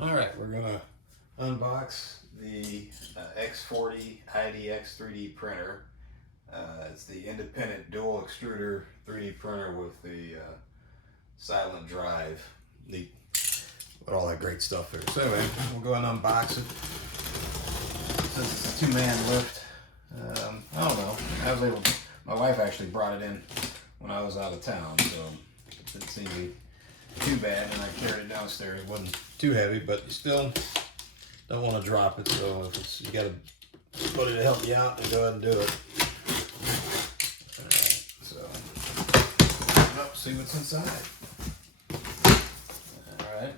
Alright, we're going to unbox the X40 IDEX 3D printer. It's the independent dual extruder 3D printer with the silent drive. But all that great stuff there. So anyway, we'll go ahead and unbox it. Since it's a two-man lift, I don't know. My wife actually brought it in when I was out of town, so it didn't seem to be too bad, and I carried it downstairs. It wasn't too heavy, but you still don't want to drop it, so if it's, you got to put it to help you out and go ahead and do it. Alright, so let's see what's inside. Alright.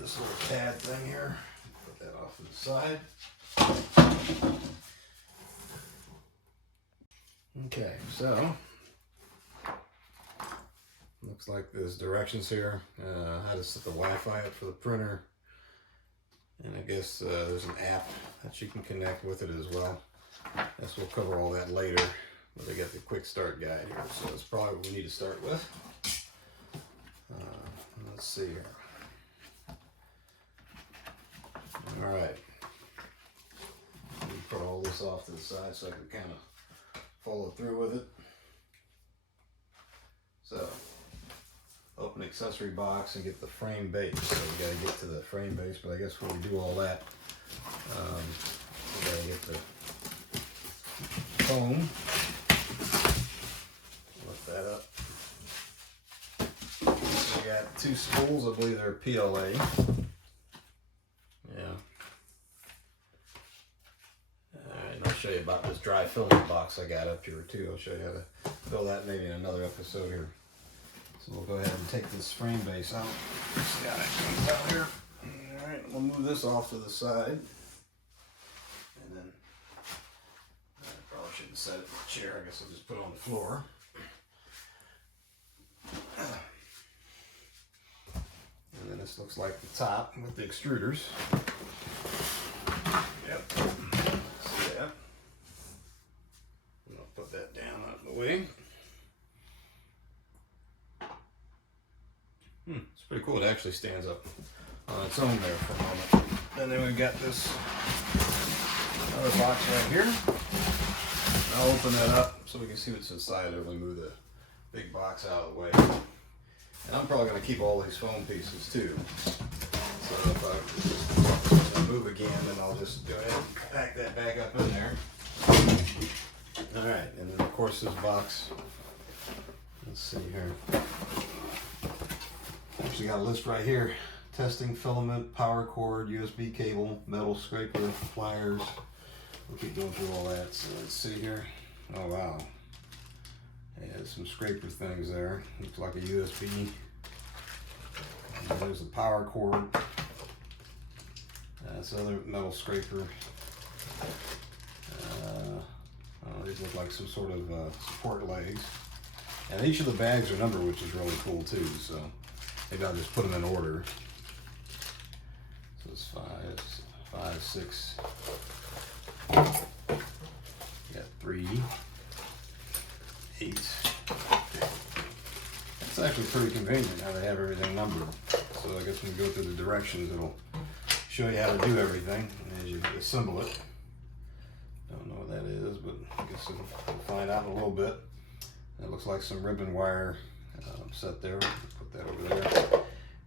This little pad thing here. Put that off to the side. Okay, so looks like there's directions here, how to set the Wi-Fi up for the printer, and I guess there's an app that you can connect with it as well. I guess we'll cover all that later, but they got the quick start guide here, so that's probably what we need to start with. Let's see here. All right, let me put all this off to the side so I can kind of follow through with it. So, open accessory box and get the frame base. So we got to get to the frame base, but I guess when we do all that, we got to get the foam. Lift that up. We got two spools. I believe they're PLA. I'll show you about this dry filament box I got up here too. I'll show you how to fill that maybe in another episode here. So we'll go ahead and take this frame base out. This guy comes out here. Alright, we'll move this off to the side. And then I probably shouldn't set it in the chair. I guess I'll just put it on the floor. And then this looks like the top with the extruders. Yep. Put that down out of the way. It's pretty cool. It actually stands up on its own there for a moment. And then we've got this other box right here. I'll open that up so we can see what's inside it. We'll move the big box out of the way. And I'm probably going to keep all these foam pieces too. So if I move again, then I'll just go ahead and pack that back up in there. Alright, and then of course this box, let's see here, actually got a list right here: testing filament, power cord, USB cable, metal scraper, pliers. We'll keep going through all that. So let's see here. Oh wow, yeah, some scraper things there. Looks like a USB. And there's the power cord. That's another metal scraper. These look like some sort of support legs. And each of the bags are numbered, which is really cool too. So maybe I'll just put them in order. So it's 5, 6. Got 3, 8. It's actually pretty convenient how they have everything numbered. So I guess when we go through the directions, it'll show you how to do everything as you assemble it. Don't know what that is, but I guess we'll find out in a little bit. It looks like some ribbon wire set there. Put that over there.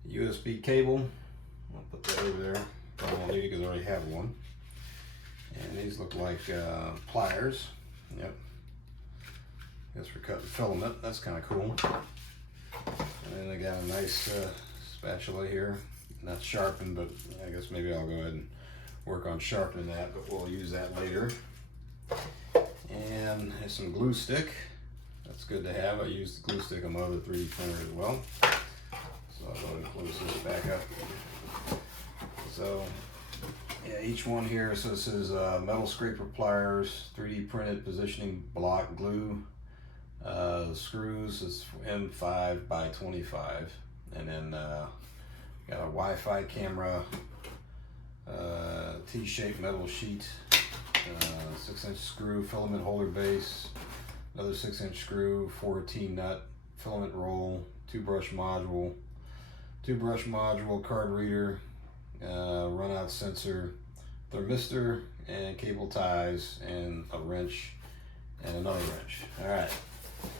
USB cable. I'll put that over there. Probably won't need it because I already have one. And these look like pliers. Yep. I guess for cutting filament. That's kind of cool. And then they got a nice spatula here. Not sharpened, but I guess maybe I'll go ahead and work on sharpening that, but we'll use that later. And there's some glue stick. That's good to have. I used the glue stick on my other 3D printer as well. So I'll go ahead and close this back up. So yeah, each one here, so this is metal scraper pliers, 3D printed positioning block glue, screws is M5 by 25, and then got a Wi-Fi camera, T-shaped metal sheet, 6-inch screw, filament holder base, another 6-inch screw, 4 T-nut, filament roll, 2-brush module, card reader, runout sensor, thermistor, and cable ties, and a wrench, and another wrench. All right,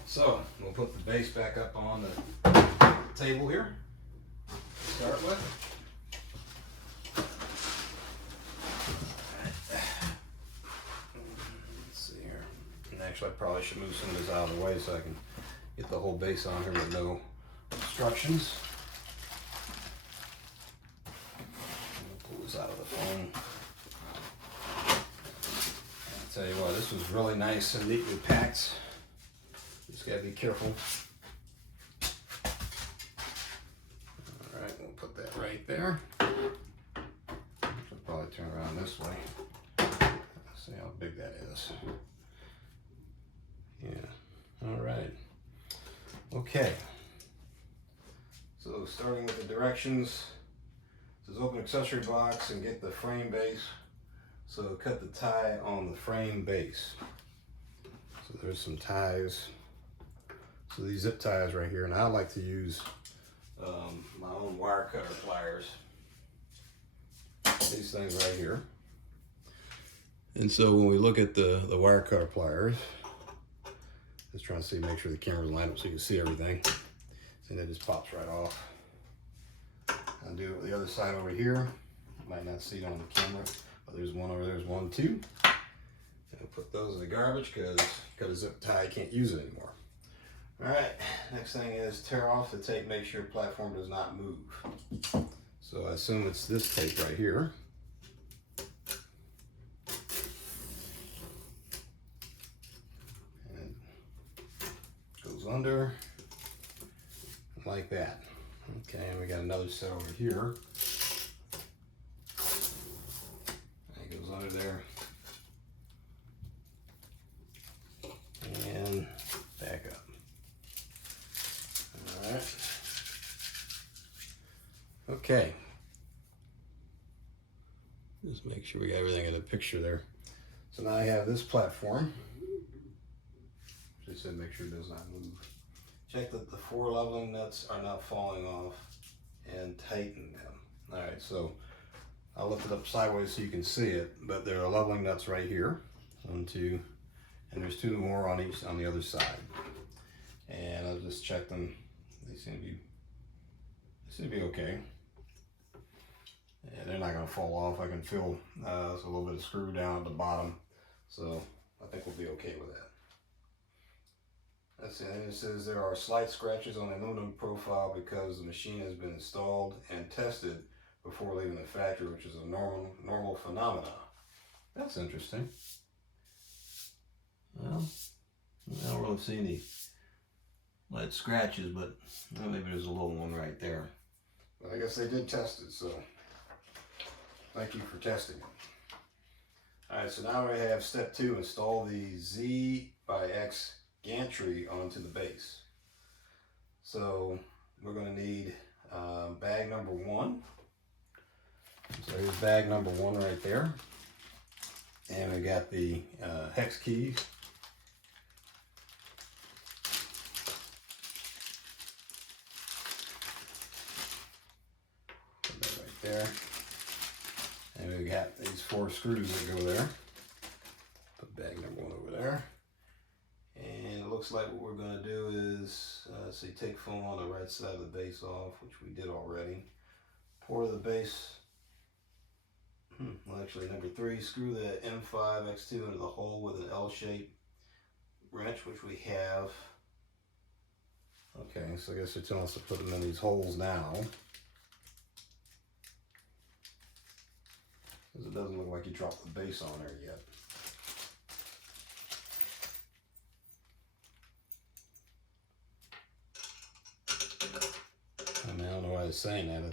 so we'll put the base back up on the table here to start with. Actually, I probably should move some of this out of the way so I can get the whole base on here with no obstructions. Pull this out of the phone. I'll tell you what, this was really nice and neatly packed. Just gotta be careful. All right, we'll put that right there. I'll probably turn around this way. Let's see how big that is. Yeah, all right. Okay. So starting with the directions, it says open accessory box and get the frame base. So cut the tie on the frame base. So there's some ties. So these zip ties right here, and I like to use my own wire cutter pliers. These things right here. And so when we look at the wire cutter pliers, just trying to see, make sure the camera's lined up so you can see everything. See, that just pops right off. I'll do it with the other side over here. You might not see it on the camera, but there's one over there, there's one too. And I'll put those in the garbage because got a zip tie, I can't use it anymore. All right, next thing is tear off the tape, make sure platform does not move. So I assume it's this tape right here. Under like that. Okay, and we got another set over here. It goes under there and back up. All right. Okay. Just make sure we got everything in the picture there. So now I have this platform. They said make sure it does not move. Check that the 4 leveling nuts are not falling off and tighten them. All right, so I'll lift it up sideways so you can see it, but there are leveling nuts right here. 1, 2, and there's 2 more on each on the other side. And I'll just check them. They seem to be okay. Yeah, they're not gonna fall off. I can feel there's a little bit of screw down at the bottom, so I think we'll be okay with that. That's it. And it says there are slight scratches on the aluminum profile because the machine has been installed and tested before leaving the factory, which is a normal phenomena. That's interesting. Well, I don't really see any light scratches, but well, maybe there's a little one right there. But I guess they did test it, so thank you for testing it. All right, so now we have step 2, install the Z/X gantry onto the base. So we're going to need bag number 1. So here's bag number 1 right there. And we got the hex keys. Put that right there. And we got these 4 screws that go there. Put bag number 1 over there. And it looks like what we're going to do is, so you take foam on the right side of the base off, which we did already. Pour the base, well actually number 3, screw the M5X2 into the hole with an L-shaped wrench, which we have. Okay, so I guess they're telling us to put them in these holes now. Because it doesn't look like you dropped the base on there yet. I don't know why I was saying that. I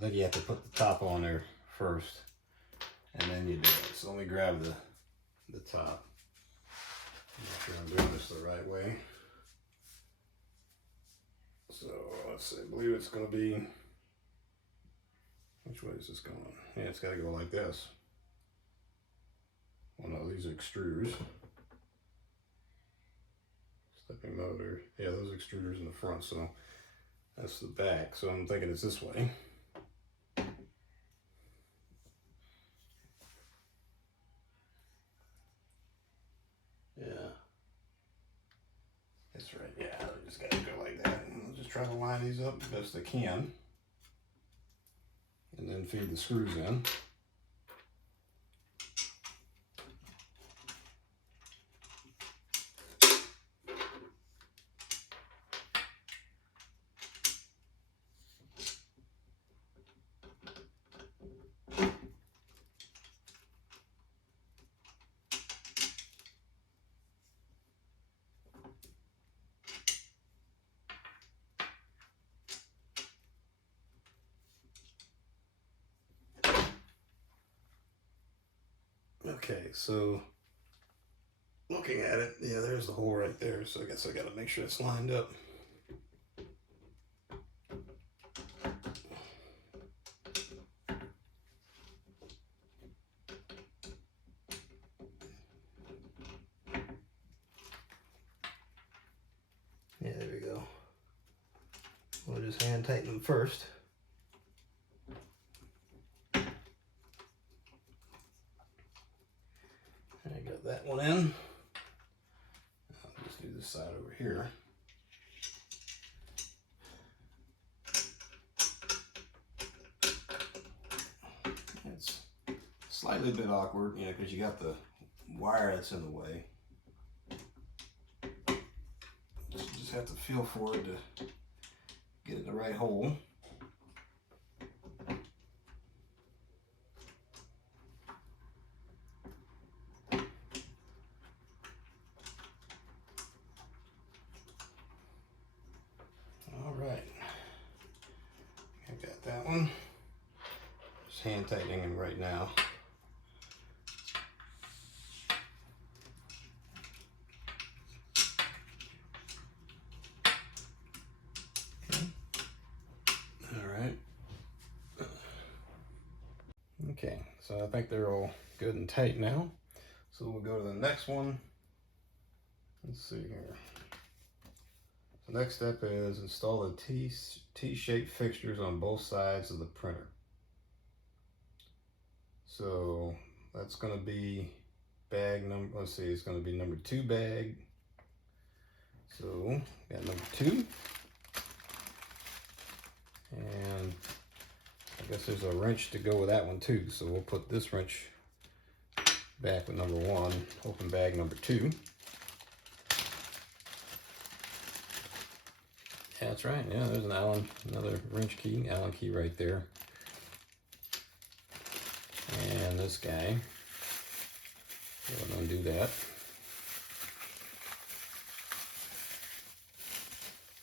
think you have to put the top on there first, and then you do it. So let me grab the top. Make sure I'm doing this the right way. So let's see, I believe it's going to be, which way is this going? Yeah, it's got to go like this. Well, no, these are extruders. Stepping motor. Yeah, those extruders in the front, so that's the back. So I'm thinking it's this way. Yeah. That's right. Yeah, I just gotta go like that. And I'll just try to line these up the best I can. And then feed the screws in. Okay, so looking at it, yeah, there's the hole right there. So I guess I gotta make sure it's lined up. Yeah, there we go. We'll just hand tighten them first. I got that one in. I'll just do this side over here. It's slightly a bit awkward, you know, because you got the wire that's in the way. You just have to feel for it to get it in the right hole. All right, I got that one. Just hand tightening them right now. Okay, so I think they're all good and tight now. So we'll go to the next one. Let's see here. The next step is install the T-shaped fixtures on both sides of the printer. So that's going to be bag number, let's see, it's going to be number 2 bag. So got number 2. And I guess there's a wrench to go with that one too. So we'll put this wrench back with number 1, open bag number 2. Yeah, that's right. Yeah, there's another wrench key, Allen key right there. And this guy, we'll undo that.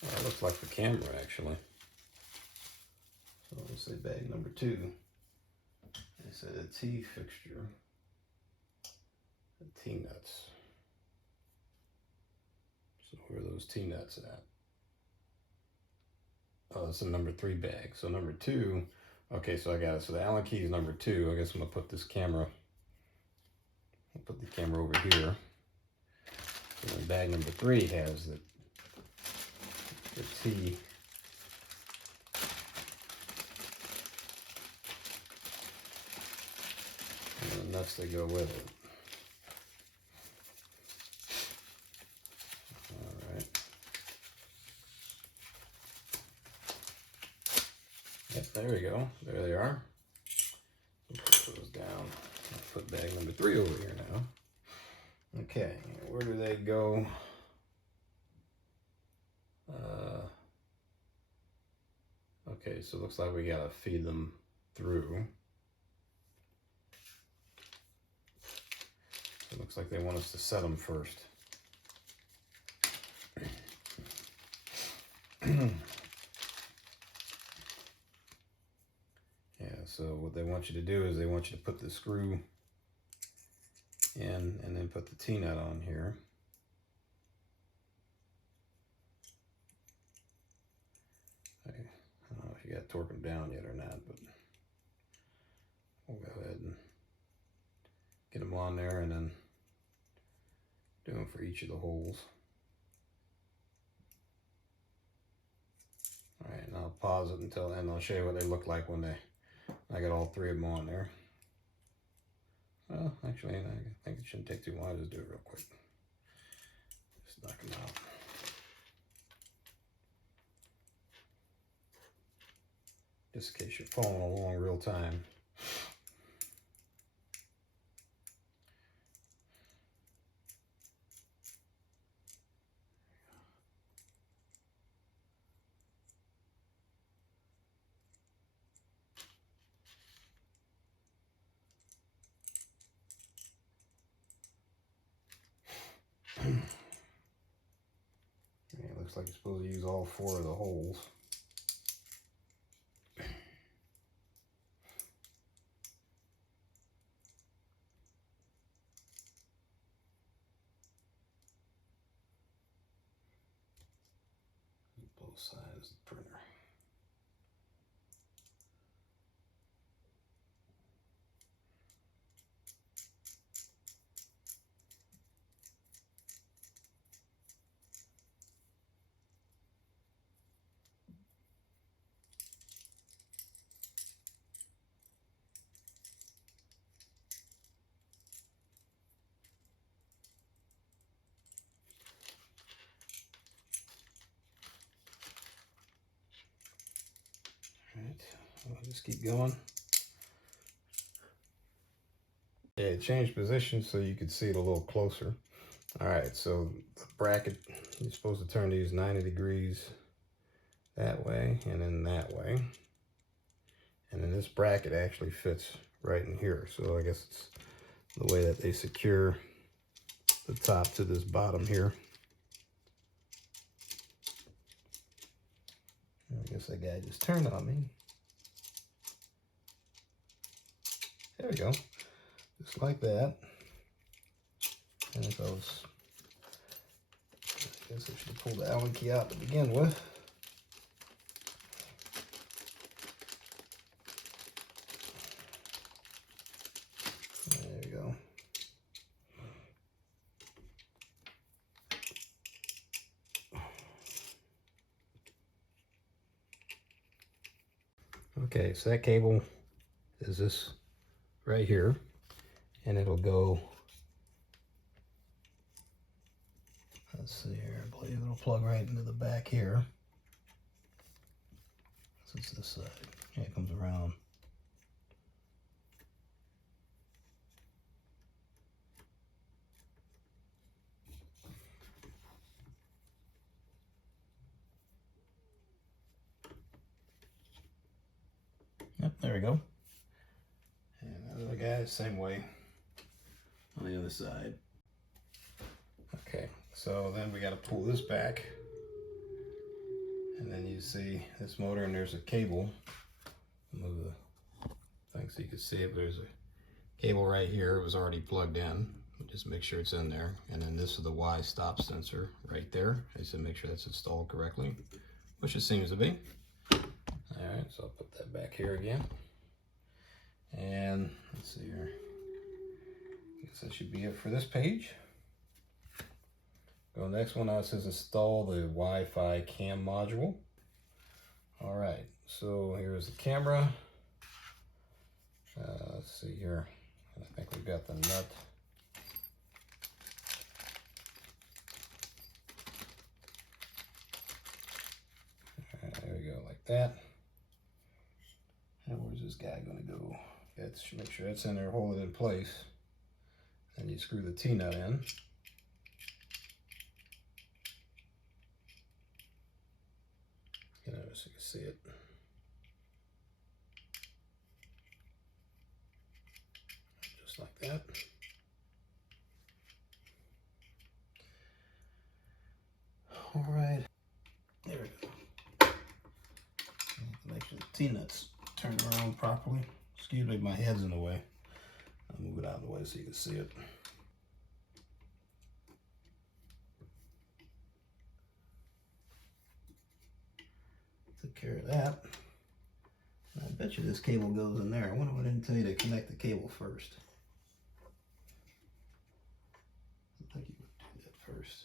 Oh, that looks like the camera actually. So let's say bag number 2. I said a T fixture, the T-nuts. So where are those T-nuts at? Oh, it's a number 3 bag. So number 2, okay, so I got it. So the Allen key is number 2. I guess I'm gonna put this camera, I'll put the camera over here. So then bag number 3 has the T. And the nuts that go with it. Yep, there we go. There they are. Put those down. I'll put bag number 3 over here now. Okay, where do they go? Okay, so it looks like we gotta feed them through. So it looks like they want us to set them first. So what they want you to do is they want you to put the screw in and then put the T-nut on here. I don't know if you got to torque them down yet or not, but we'll go ahead and get them on there and then do them for each of the holes. pause it until, and I'll show you what they look like when I got all three of them on there. Well, actually, I think it shouldn't take too long. I'll just do it real quick. Just knock them out. Just in case you're following along real time. Yeah, it looks like you're supposed to use all four of the holes. Both sides of the printer. Alright, I'll just keep going. Yeah, it changed position so you could see it a little closer. Alright, so the bracket, you're supposed to turn these 90 degrees that way and then that way. And then this bracket actually fits right in here. So I guess it's the way that they secure the top to this bottom here. I guess that guy just turned on me. There we go. Just like that. And if I guess I should have pulled the Allen key out to begin with. There we go. Okay, so that cable is this right here, and it'll go, let's see here, I believe it'll plug right into the back here. So it's this side. Yeah, it comes around. Yep, there we go. And the other guy, same way on the other side. Okay, so then we got to pull this back, and then you see this motor, and there's a cable. Move the thing so you can see it. There's a cable right here. It was already plugged in. Just make sure it's in there. And then this is the Y stop sensor right there. I said make sure that's installed correctly, which it seems to be. All right, so I'll put that back here again. And let's see here. I guess that should be it for this page. Go next one. Now it says install the Wi-Fi cam module. All right, so here's the camera. Let's see here. I think we've got the nut. All right, there we go, like that. And where's this guy gonna go? Make sure that's in there, hold it in place. Then you screw the T-nut in. You know, so you can see it. Just like that. All right, there we go. Make sure the T-nuts turn around properly. Excuse me, my head's in the way. I'll move it out of the way so you can see it. Took care of that. I bet you this cable goes in there. I wonder what I didn't tell you to connect the cable first. I think you would do that first.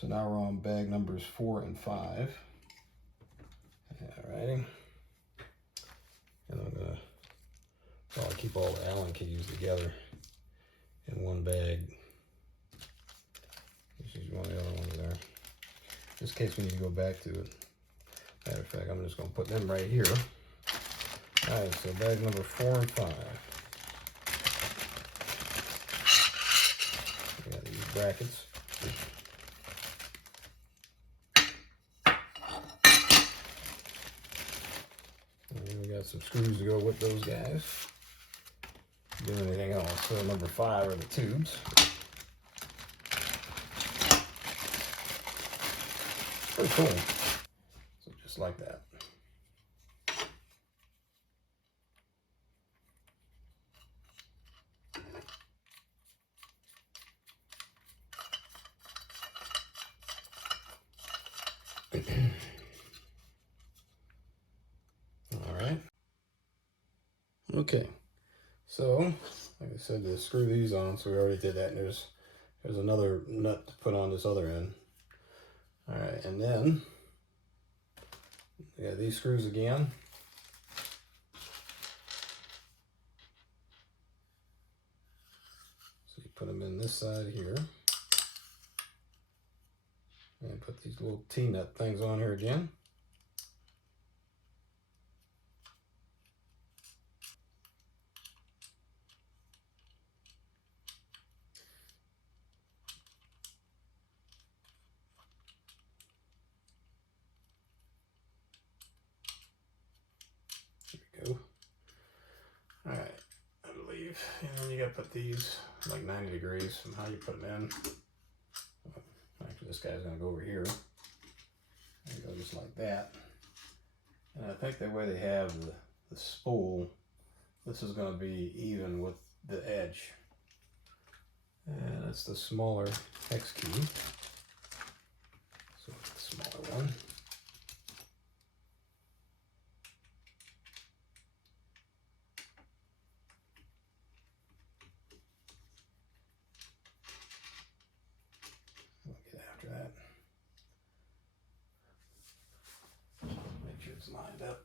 So now we're on bag numbers 4 and 5. Alrighty. And I'm gonna probably keep all the Allen keys together in one bag. Just use one of the other ones there. Just in case we need to go back to it. Matter of fact, I'm just gonna put them right here. Alright, so bag number 4 and 5. We got these brackets. And we got some screws to go with those guys. Do anything else. So number 5 are the tubes. Pretty cool. So just like that. All right. Okay. So, like I said, to screw these on, so we already did that. And there's another nut to put on this other end. All right, and then we got these screws again. So you put them in this side here. And put these little T-nut things on here again. There we go. All right, I believe. And then you gotta put these like 90 degrees from how you put them in. Actually, this guy's gonna go over here. There you go, just like that. And I think the way they have the spool, this is gonna be even with the edge. And that's the smaller hex key. So it's the smaller one. We'll get after that. Make sure it's lined up.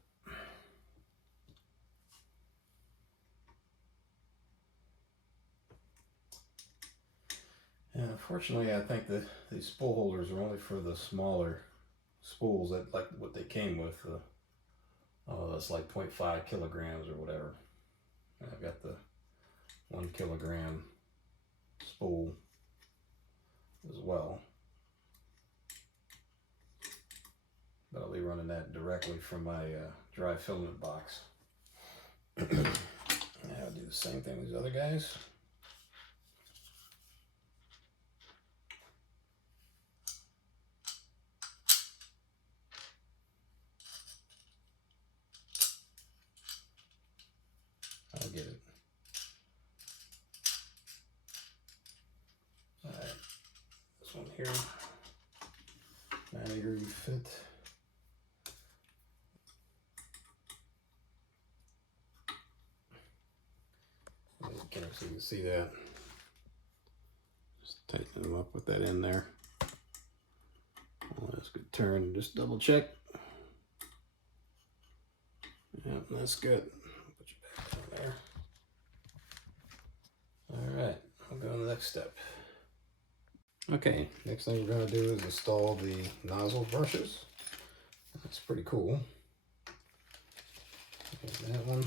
And unfortunately, I think that these spool holders are only for the smaller spools, that like what they came with. That's like 0.5 kilograms or whatever. And I've got the 1 kilogram spool as well. But I'll be running that directly from my dry filament box. And I'll do the same thing with these other guys. I'll get it. Alright, this one here, 90-degree fit. So you can see that. Just tighten them up with that in there. Well, that's good turn. Just double check. Yep, that's good. Put you back down there. All right, I'll go to the next step. Okay, next thing we're going to do is install the nozzle brushes. That's pretty cool. There's that one.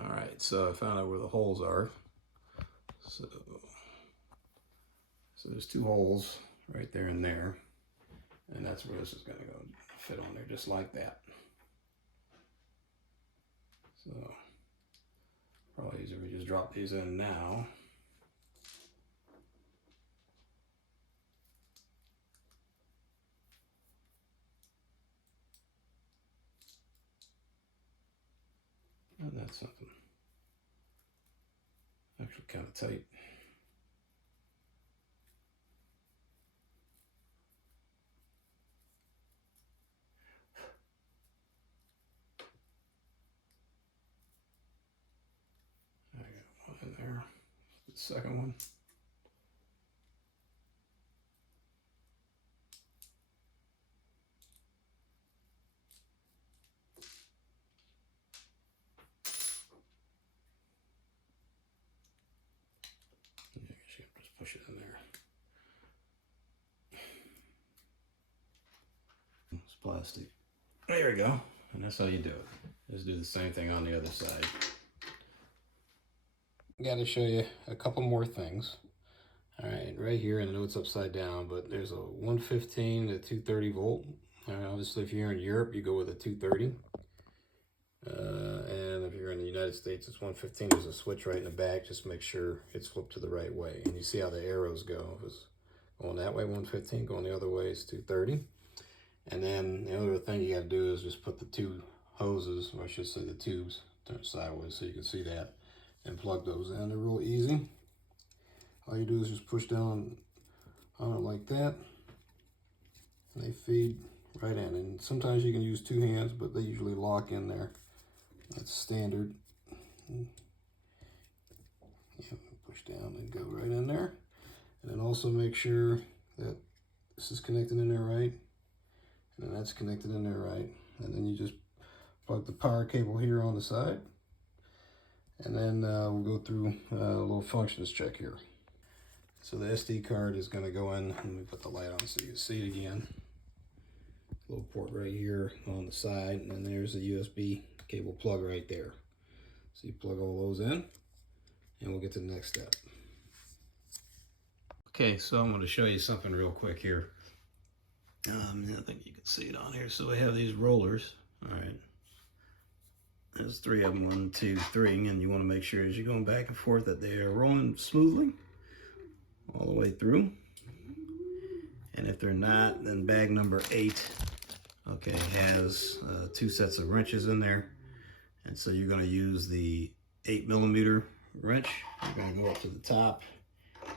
All right, so I found out where the holes are. So there's 2 holes right there and there. And that's where this is going to go fit on there, just like that. So probably easier if we just drop these in now. And that's something actually kind of tight. I got one in there. The second one. push it in there. It's plastic. There we go. And that's how you do it. Just do the same thing on the other side. Got to show you a couple more things. All right, right here, and I know it's upside down, but there's a 115 to 230 volt. Obviously, if you're in Europe, you go with a 230. And if you're in the United States, it's 115. There's a switch right in the back. Just make sure it's flipped to the right way. And you see how the arrows go. If it's going that way, 115. Going the other way is 230. And then the other thing you got to do is just put the two hoses, or I should say the tubes, turn it sideways so you can see that, and plug those in. They're real easy. All you do is just push down on it like that, and they feed right in. And sometimes you can use two hands, but they usually lock in there. That's standard. Yeah, push down and go right in there. And then also make sure that this is connected in there right, and then that's connected in there right. And then you just plug the power cable here on the side, and then we'll go through a little functions check here. So the SD card is going to go in. Let me put the light on so you can see it again. Little port right here on the side, and then there's a USB cable plug right there. So you plug all those in, and we'll get to the next step. Okay, so I'm going to show you something real quick here. I think you can see it on here. So we have these rollers. All right. There's three of them, 1, 2, 3, and you want to make sure as you're going back and forth that they are rolling smoothly all the way through. And if they're not, then bag number 8, okay, has 2 sets of wrenches in there. And so you're going to use the 8mm wrench. You're going to go up to the top.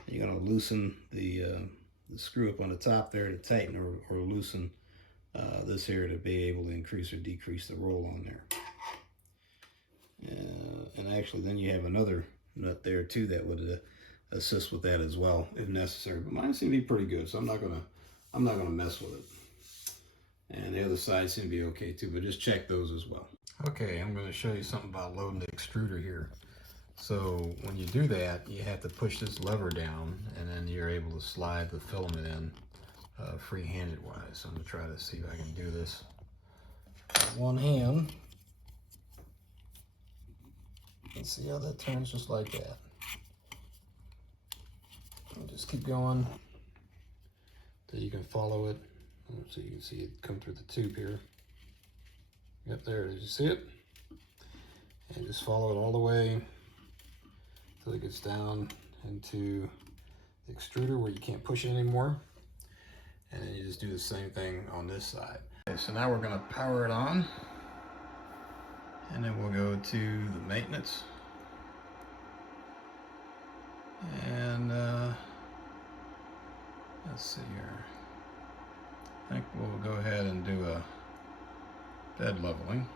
You're going to loosen the screw up on the top there to tighten or loosen this here to be able to increase or decrease the roll on there. And actually then you have another nut there too that would assist with that as well if necessary. But mine seem to be pretty good, so I'm not gonna mess with it. And the other side seem to be okay too, but just check those as well. Okay, I'm going to show you something about loading the extruder here. So when you do that, you have to push this lever down, and then you're able to slide the filament in free-handed wise. So I'm going to try to see if I can do this with one hand. And see how that turns just like that. And just keep going till you can follow it. So you can see it come through the tube here. Yep, there, did you see it? And just follow it all the way until it gets down into the extruder where you can't push it anymore. And then you just do the same thing on this side. Okay, so now we're gonna power it on. And then we'll go to the maintenance. And let's see here. I think we'll go ahead and do a bed leveling.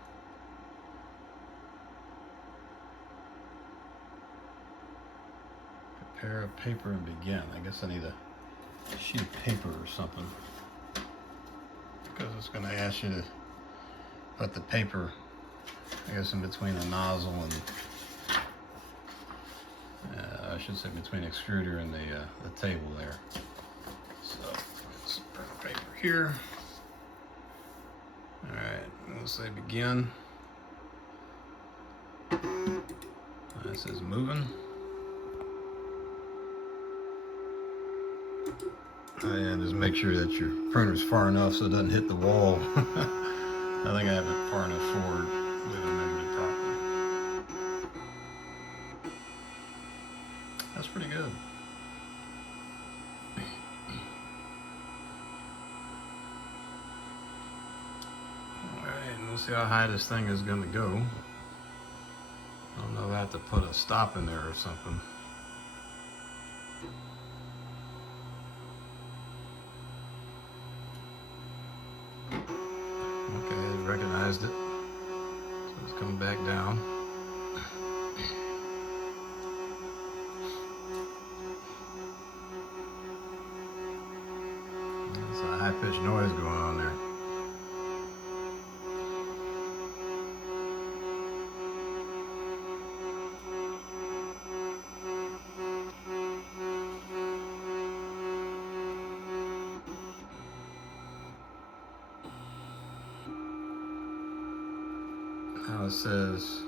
Prepare a paper and begin. I guess I need a sheet of paper or something, because it's going to ask you to put the paper, I guess, in between the nozzle and I should say between the extruder and the table there. So let's put a paper here. All right, we'll say begin. It says moving. And just make sure that your printer's far enough so it doesn't hit the wall. I think I have it far enough forward that I measured it properly. That's pretty good. Alright, and we'll see how high this thing is going to go. I don't know if I have to put a stop in there or something. Okay, it recognized it. So it's coming back down. There's a high-pitched noise going on there. Now it says,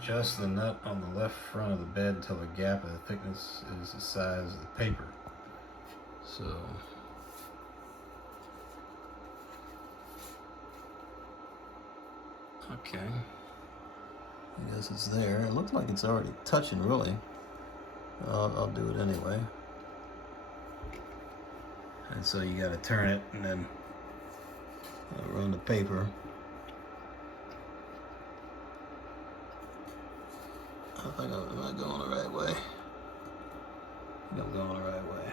adjust the nut on the left front of the bed until the gap of the thickness is the size of the paper. So, okay. I guess it's there. It looks like it's already touching, really. I'll do it anyway. And so you got to turn it and then run the paper. I think am I going the right way? I think I'm going the right way.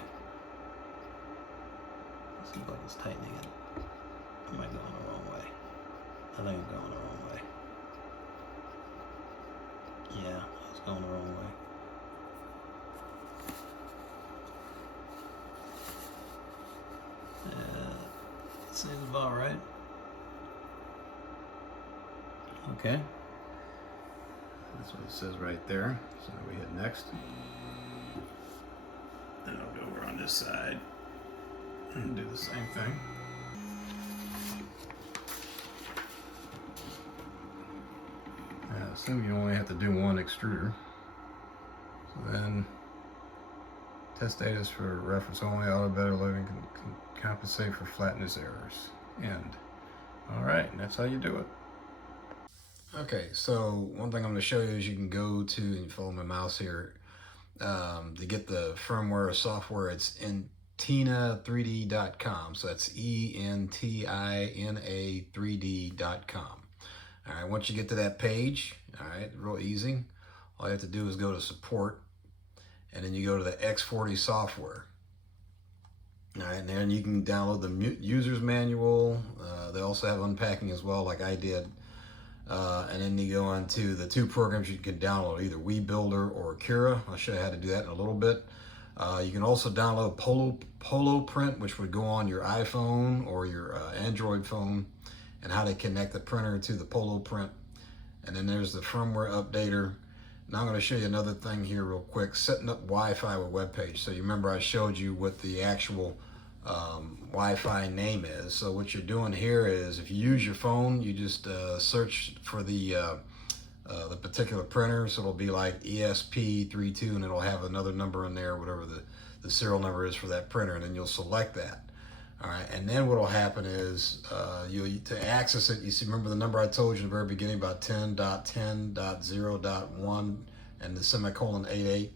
Let's see if I was tightening it. Am I going the wrong way? I think I'm going the wrong way. Yeah, I was going the wrong way. Seems about right. Okay. That's what it says right there. So we hit next. Then I'll go over on this side and do the same thing. I assume you only have to do one extruder. So then, test data is for reference only. Auto better loading can compensate for flatness errors. End. All right, and that's how you do it. Okay, so one thing I'm going to show you is you can go to, and you follow my mouse here, to get the firmware software. It's ENTINA3D.com. So that's ENTINA 3D.com. All right, once you get to that page, all right, real easy. All you have to do is go to support, and then you go to the X40 software. All right, and then you can download the user's manual. They also have unpacking as well, like I did. And then you go on to the two programs you can download, either Wiibuilder or Cura. I'll show you how to do that in a little bit. You can also download Polo Print, which would go on your iPhone or your Android phone, and how to connect the printer to the Polo Print. And then there's the firmware updater. Now I'm going to show you another thing here real quick, setting up Wi-Fi with web page. So you remember I showed you what the actual Wi-Fi name is. So what you're doing here is, if you use your phone, you just search for the particular printer. So it'll be like ESP32, and it'll have another number in there, whatever the serial number is for that printer, and then you'll select that. All right, and then what will happen is to access it, you see, remember the number I told you in the very beginning about 10.10.0.1 and the semicolon 88.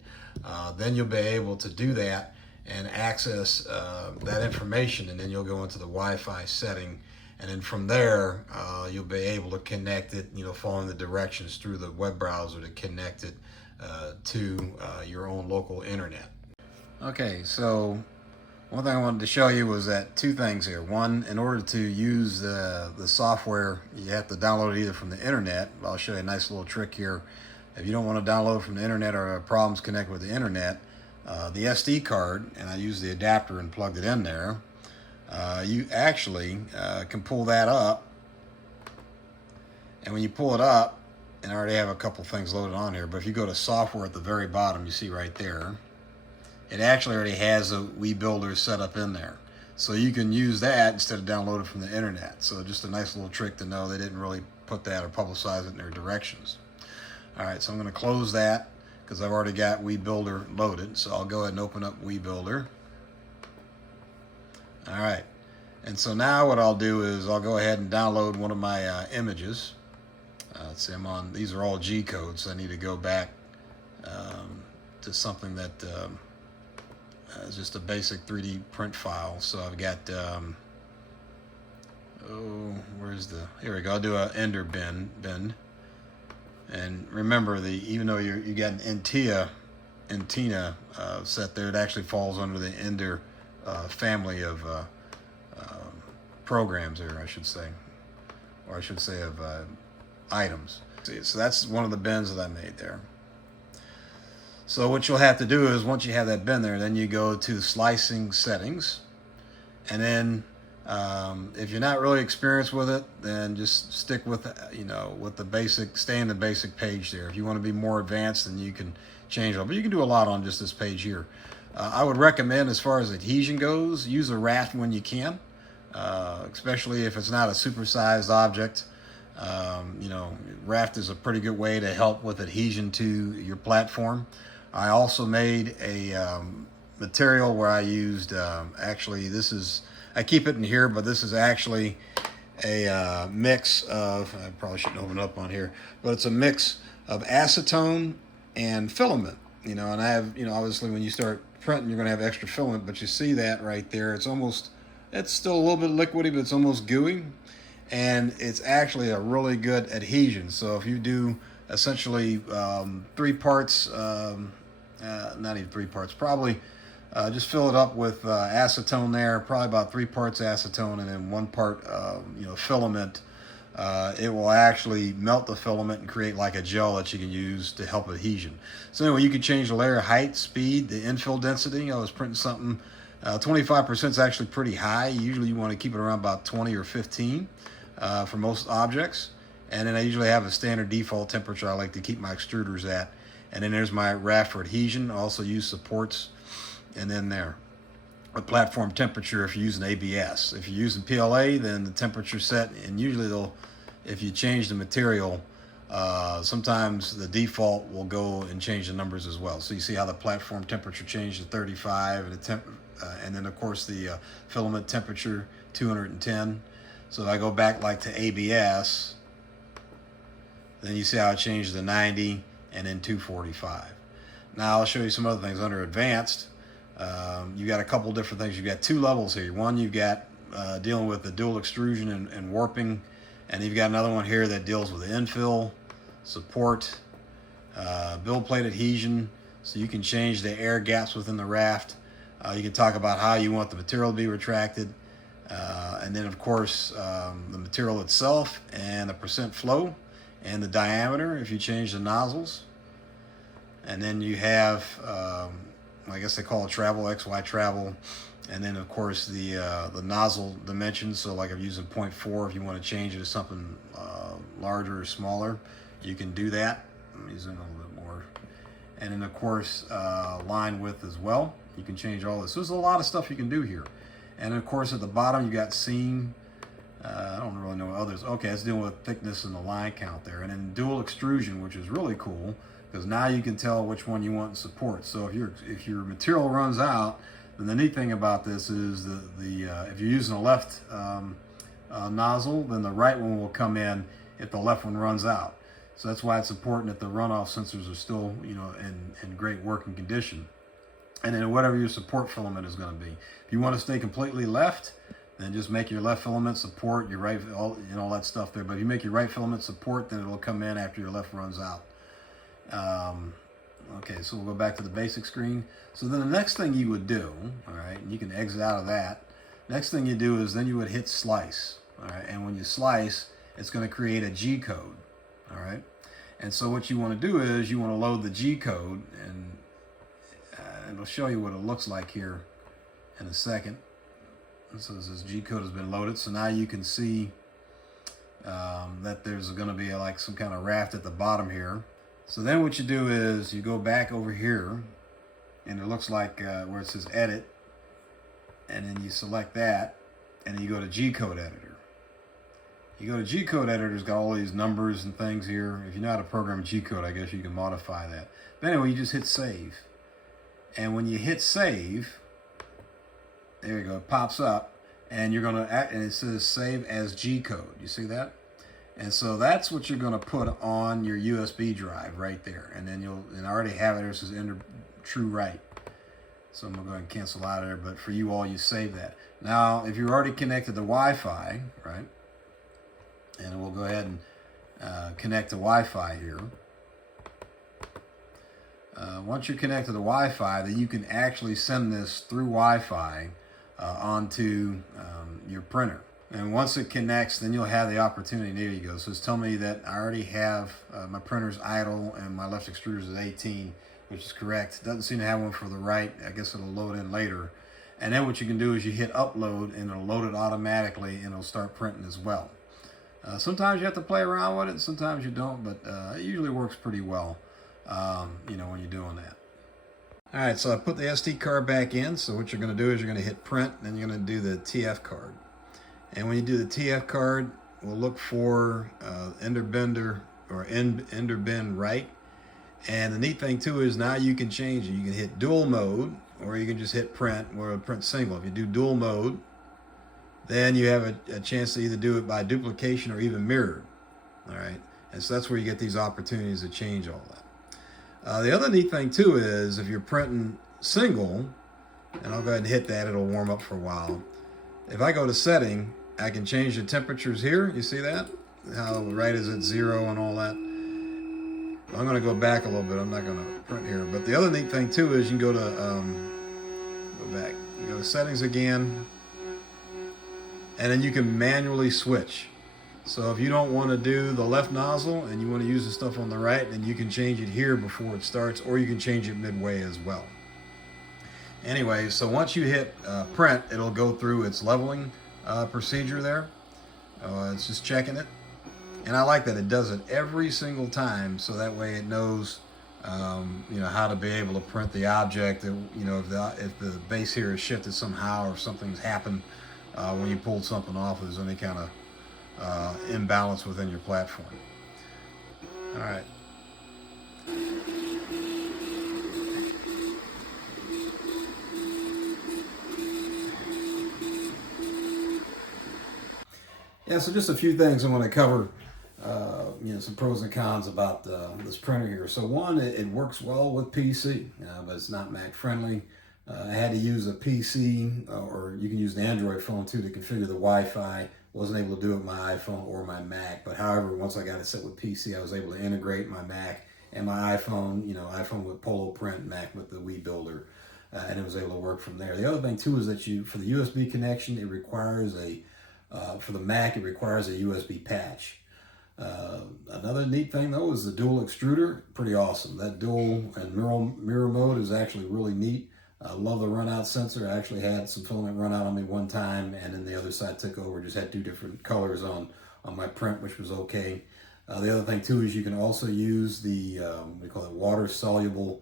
Then you'll be able to do that and access that information, and then you'll go into the Wi-Fi setting, and then from there you'll be able to connect it, following the directions through the web browser to connect it to your own local internet. Okay, so one thing I wanted to show you was that two things here. One, in order to use the software, you have to download it either from the internet. I'll show you a nice little trick here. If you don't want to download from the internet or have problems connecting with the internet, the SD card, and I used the adapter and plugged it in there, you actually can pull that up. And when you pull it up, and I already have a couple things loaded on here, but if you go to software at the very bottom, you see right there, it actually already has a Wiibuilder set up in there. So you can use that instead of downloading from the internet. So just a nice little trick to know. They didn't really put that or publicize it in their directions. All right, so I'm going to close that because I've already got Wiibuilder loaded. So I'll go ahead and open up Wiibuilder. All right, and so now what I'll do is I'll go ahead and download one of my images. Let's see, these are all G codes. So I need to go back to something that is just a basic 3D print file. So I've got, here we go. I'll do an ender bin. And remember, even though you got an ENTINA set there, it actually falls under the ender family of programs there, I should say. Or I should say of items. So that's one of the bins that I made there. So what you'll have to do is, once you have that bin there, then you go to slicing settings, and then if you're not really experienced with it, then just stick with with the basic, stay in the basic page there. If you want to be more advanced, then you can change it, but you can do a lot on just this page here. I would recommend, as far as adhesion goes, use a raft when you can, especially if it's not a supersized object. You know, raft is a pretty good way to help with adhesion to your platform. I also made a material where I used, actually this is, I keep it in here, but this is actually a mix of, I probably shouldn't open it up on here, but it's a mix of acetone and filament. You know, and I have, you know, obviously when you start printing, you're going to have extra filament, but you see that right there. It's almost, it's still a little bit liquidy, but it's almost gooey. And it's actually a really good adhesion. So if you do essentially 3 parts, not even 3 parts, probably just fill it up with acetone there, probably about 3 parts acetone and then 1 part, you know, filament. It will actually melt the filament and create like a gel that you can use to help adhesion. So anyway, you can change the layer height, speed, the infill density. I was printing something, 25% is actually pretty high. Usually you want to keep it around about 20 or 15 for most objects. And then I usually have a standard default temperature I like to keep my extruders at. And then there's my raft for adhesion. I also use supports. And then there, a platform temperature if you're using ABS. If you're using PLA, then the temperature set, and usually they'll, if you change the material, sometimes the default will go and change the numbers as well. So you see how the platform temperature changed to 35, and and then of course the filament temperature 210. So if I go back like to ABS, then you see how it changed to 90 and then 245. Now I'll show you some other things under advanced. You got a couple different things. You've got 2 levels here. One, you've got dealing with the dual extrusion and warping, and you've got another one here that deals with the infill, support, build plate adhesion. So you can change the air gaps within the raft. You can talk about how you want the material to be retracted, and then of course the material itself and the percent flow and the diameter if you change the nozzles. And then you have I guess they call it travel, XY travel, and then of course the nozzle dimensions. So like I'm using 0.4, if you want to change it to something larger or smaller, you can do that. I'm using a little bit more. And then of course line width as well. You can change all this. So there's a lot of stuff you can do here. And of course at the bottom you got seam. I don't really know others. Okay, it's dealing with thickness and the line count there. And then dual extrusion, which is really cool, because now you can tell which one you want in support. So if your material runs out, then the neat thing about this is if you're using a left nozzle, then the right one will come in if the left one runs out. So that's why it's important that the runoff sensors are still, you know, in great working condition. And then whatever your support filament is going to be. If you want to stay completely left, then just make your left filament support, your right, all that stuff there. But if you make your right filament support, then it'll come in after your left runs out. Okay, so we'll go back to the basic screen. So then the next thing you would do, all right, and you can exit out of that. Next thing you do is then you would hit slice, all right, and when you slice, it's going to create a G code, all right. And so what you want to do is you want to load the G code, and it'll show you what it looks like here in a second. And so this G code has been loaded, so now you can see that there's going to be like some kind of raft at the bottom here. So then what you do is you go back over here, and it looks like where it says edit, and then you select that, and then you go to G code editor. You go to G code editor, it's got all these numbers and things here. If you know how to program G code, I guess you can modify that. But anyway, you just hit save. And when you hit save, there you go, it pops up, and you're gonna and it says save as G code. You see that? And so that's what you're gonna put on your USB drive right there. And then and I already have it. It says enter true right. So I'm gonna go ahead and cancel out of there. But for you all, you save that. Now, if you're already connected to Wi-Fi, right? And we'll go ahead and connect to Wi-Fi here. Once you're connected to Wi-Fi, then you can actually send this through Wi-Fi onto your printer. And once it connects, then you'll have the opportunity. There you go. So it's telling me that I already have my printer's idle and my left extruder is at 18, which is correct. It doesn't seem to have one for the right. I guess it'll load in later. And then what you can do is you hit upload, and it'll load it automatically, and it'll start printing as well. Sometimes you have to play around with it, sometimes you don't, but it usually works pretty well, you know, when you're doing that. All right, so I put the SD card back in. So what you're going to do is you're going to hit print, and then you're going to do the TF card. And when you do the TF card, we'll look for ender bender or ender bend right. And the neat thing too is now you can change it. You can hit dual mode, or you can just hit print or print single. If you do dual mode, then you have a chance to either do it by duplication or even mirrored. All right, and so that's where you get these opportunities to change all that. The other neat thing too is if you're printing single, and I'll go ahead and hit that, it'll warm up for a while. If I go to setting, I can change the temperatures here. You see that? How right is at 0 and all that. I'm going to go back a little bit. I'm not going to print here. But the other neat thing too is you can go to go back. You go to settings again, and then you can manually switch. So if you don't want to do the left nozzle and you want to use the stuff on the right, then you can change it here before it starts, or you can change it midway as well. Anyway, so once you hit print, it'll go through its leveling procedure there. It's just checking it. And I like that it does it every single time, so that way it knows, how to be able to print the object. If the base here is shifted somehow or something's happened when you pulled something off, there's any kind of imbalance within your platform. All right. Yeah, so just a few things I want to cover. Some pros and cons about this printer here. So one, it works well with PC, but it's not Mac friendly. I had to use a PC, or you can use an Android phone too to configure the Wi-Fi. Wasn't able to do it with my iPhone or my Mac, but however, once I got it set with PC, I was able to integrate my Mac and my iPhone, iPhone with Polo Print, Mac with the Wiibuilder, and it was able to work from there. The other thing too is that for the USB connection, it requires for the Mac, it requires a USB patch. Another neat thing though is the dual extruder. Pretty awesome. That dual and mirror mode is actually really neat. I love the runout sensor. I actually had some filament run out on me one time, and then the other side took over. Just had two different colors on my print, which was okay. The other thing too is you can also use the we call it water soluble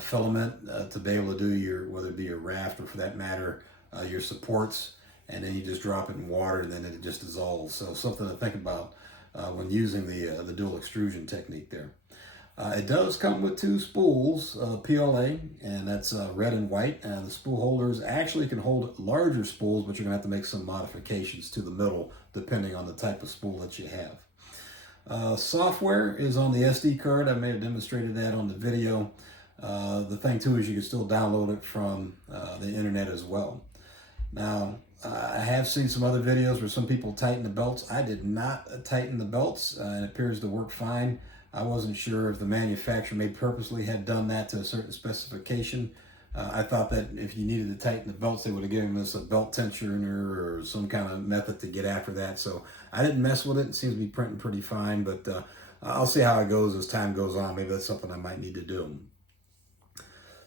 filament to be able to do whether it be your raft or for that matter your supports, and then you just drop it in water and then it just dissolves. So something to think about when using the dual extrusion technique there. It does come with two spools, PLA, and that's red and white. The spool holders actually can hold larger spools, but you're going to have to make some modifications to the middle depending on the type of spool that you have. Software is on the SD card. I may have demonstrated that on the video. The thing too is you can still download it from the internet as well. Now, I have seen some other videos where some people tighten the belts. I did not tighten the belts, and it appears to work fine. I wasn't sure if the manufacturer may purposely had done that to a certain specification. I thought that if you needed to tighten the belts, they would have given us a belt tensioner or some kind of method to get after that. So I didn't mess with it. It seems to be printing pretty fine, but I'll see how it goes as time goes on. Maybe that's something I might need to do.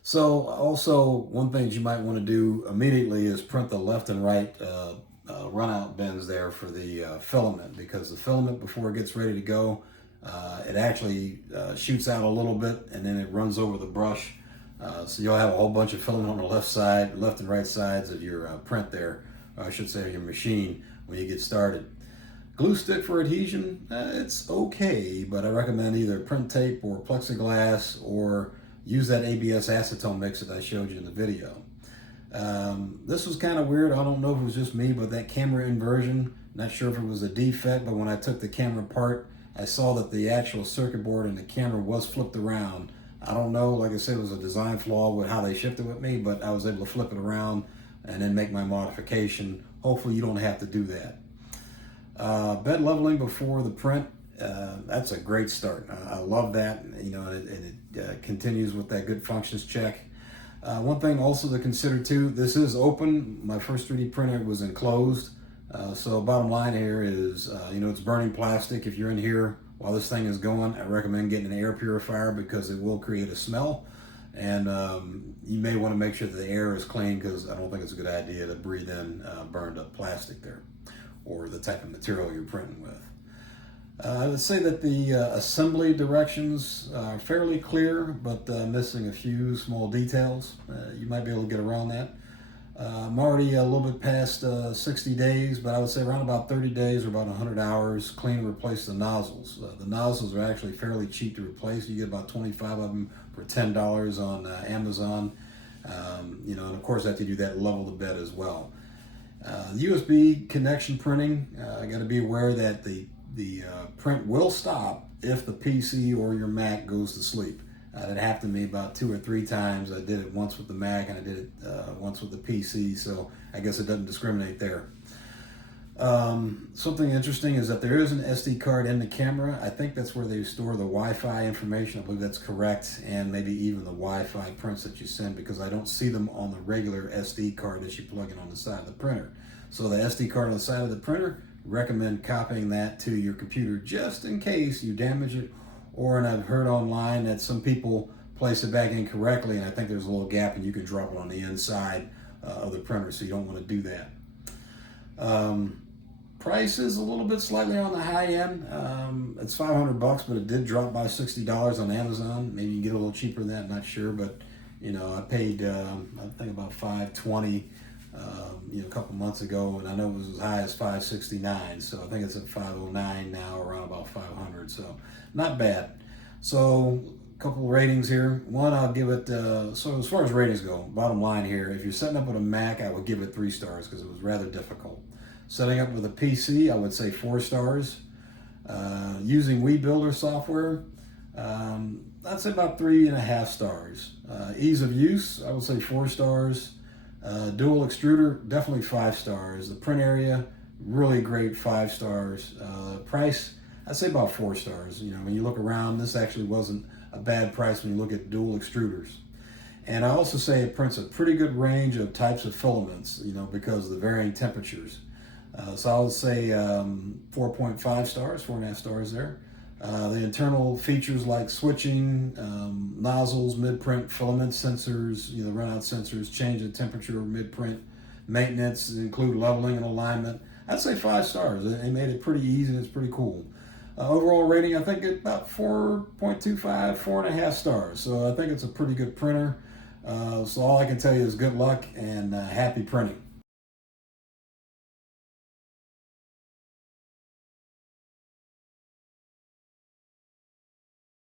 So also one thing that you might want to do immediately is print the left and right runout bends there for the filament, because the filament, before it gets ready to go, it actually shoots out a little bit and then it runs over the brush. So you'll have a whole bunch of filament on the left and right sides of your print there, or I should say your machine, when you get started. Glue stick for adhesion, it's okay, but I recommend either print tape or plexiglass, or use that ABS acetone mix that I showed you in the video. This was kind of weird. I don't know if it was just me, but that camera inversion, not sure if it was a defect, but when I took the camera apart, I saw that the actual circuit board and the camera was flipped around. I don't know, like I said, it was a design flaw with how they shipped it with me, but I was able to flip it around and then make my modification. Hopefully you don't have to do that. Bed leveling before the print, that's a great start. I love that, it continues with that good functions check. One thing also to consider too, this is open. My first 3D printer was enclosed. So bottom line here is, it's burning plastic. If you're in here while this thing is going, I recommend getting an air purifier because it will create a smell. And you may want to make sure that the air is clean, because I don't think it's a good idea to breathe in burned up plastic there, or the type of material you're printing with. I would say that the assembly directions are fairly clear, but missing a few small details. You might be able to get around that. I'm already a little bit past 60 days, but I would say around about 30 days or about 100 hours, clean and replace the nozzles. The nozzles are actually fairly cheap to replace. You get about 25 of them for $10 on Amazon. You know, and of course, after you do that, level the bed as well. USB connection printing, I got to be aware that the print will stop if the PC or your Mac goes to sleep. That happened to me about 2 or 3 times. I did it once with the Mac and I did it once with the PC, so I guess it doesn't discriminate there. Something interesting is that there is an SD card in the camera. I think that's where they store the Wi-Fi information. I believe that's correct, and maybe even the Wi-Fi prints that you send, because I don't see them on the regular SD card that you plug in on the side of the printer. So the SD card on the side of the printer, recommend copying that to your computer just in case you damage it. And I've heard online that some people place it back in correctly, and I think there's a little gap and you can drop it on the inside of the printer, so you don't want to do that. Price is a little bit slightly on the high end. It's $500, but it did drop by $60 on Amazon. Maybe you can get a little cheaper than that, not sure, but you know, I paid I think about $520 you know, a couple months ago, and I know it was as high as $569, so I think it's at $509 now, around about $500, so not bad. So a couple of ratings here. One, I'll give it, so as far as ratings go, bottom line here, if you're setting up with a Mac, I would give it 3 stars because it was rather difficult. Setting up with a PC, I would say 4 stars. Using Wiibuilder software, I'd say about 3.5 stars. Ease of use, I would say 4 stars. Dual extruder, definitely 5 stars. The print area, really great, 5 stars. Price, I'd say about 4 stars. You know, when you look around, this actually wasn't a bad price when you look at dual extruders. And I also say it prints a pretty good range of types of filaments, you know, because of the varying temperatures. So I would say 4.5 stars, 4.5 stars there. The internal features like switching, nozzles, mid-print, filament sensors, you know, runout sensors, change the temperature mid-print, maintenance, include leveling and alignment. I'd say 5 stars. They made it pretty easy and it's pretty cool. Overall rating, I think about 4.25, 4.5 stars. So I think it's a pretty good printer. So all I can tell you is good luck and happy printing.